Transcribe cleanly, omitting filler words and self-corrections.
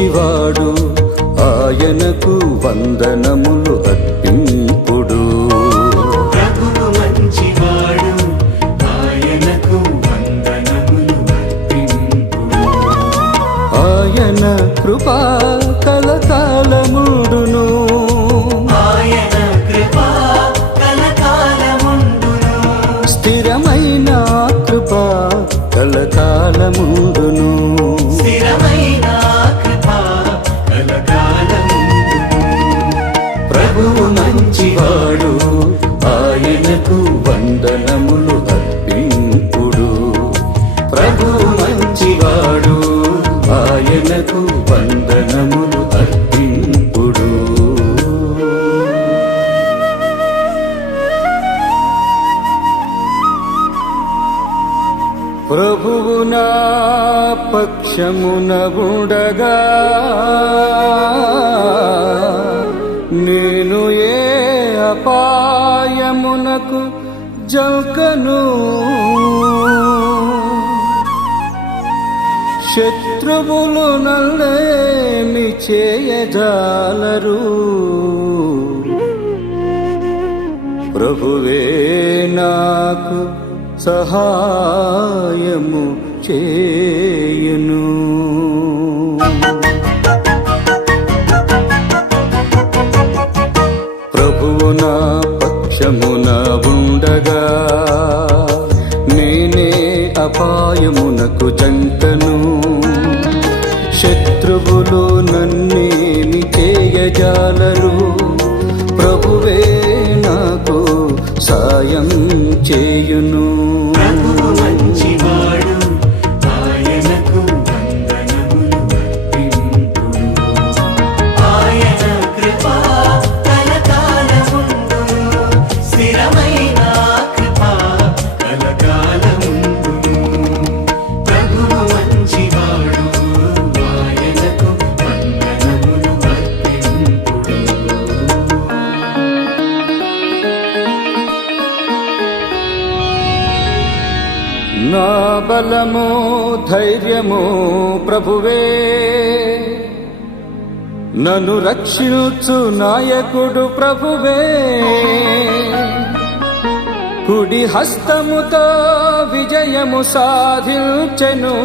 మంచివాడు ఆయనకు వందనములు అర్పింపుడు. ప్రభువు మంచివాడు ఆయనకు వందనములు అర్పింపుడు. ఆయన కృపా కలకాలముండును. ఆయన కృపా కలకాలముండును. స్థిరమైన కృపా కలకాలముండును. స్థిరమైన కృపా కలకాలముండును. ప్రభువు మంచివాడు ఆయనకు వందనములు అర్పింపుడు. ప్రభువు మంచివాడు ఆయనకు వందనములు అర్పింపుడు. ప్రభువు నా పక్షమున ఉండగా నేను ఏ అపాయమునకు జంకను. శత్రువులు నన్నేమి చేయజాలరు. ప్రభువే నాకు సహాయము చేయును. ప్రభువు నా పక్షమున ఉండగా నేనే అపాయమునకు జంకను. శత్రువులు నన్నేమి చేయజాలరు. ప్రభువే నాకు సాయం చేయును. ప్రభువు మంచివాడు ఆయనకు వందనములు అర్పింపుడు. ఆయన కృపా కలకాలముండును. స్థిరమైన కృపా కలకాలముండును. ప్రభువు మంచివాడు ఆయనకు వందనములు అర్పింపుడు. నా బలము ధైర్యము ప్రభువే, నన్ను రక్షించు నాయకుడు ప్రభువే. కుడి హస్తముతో విజయము సాధించెను.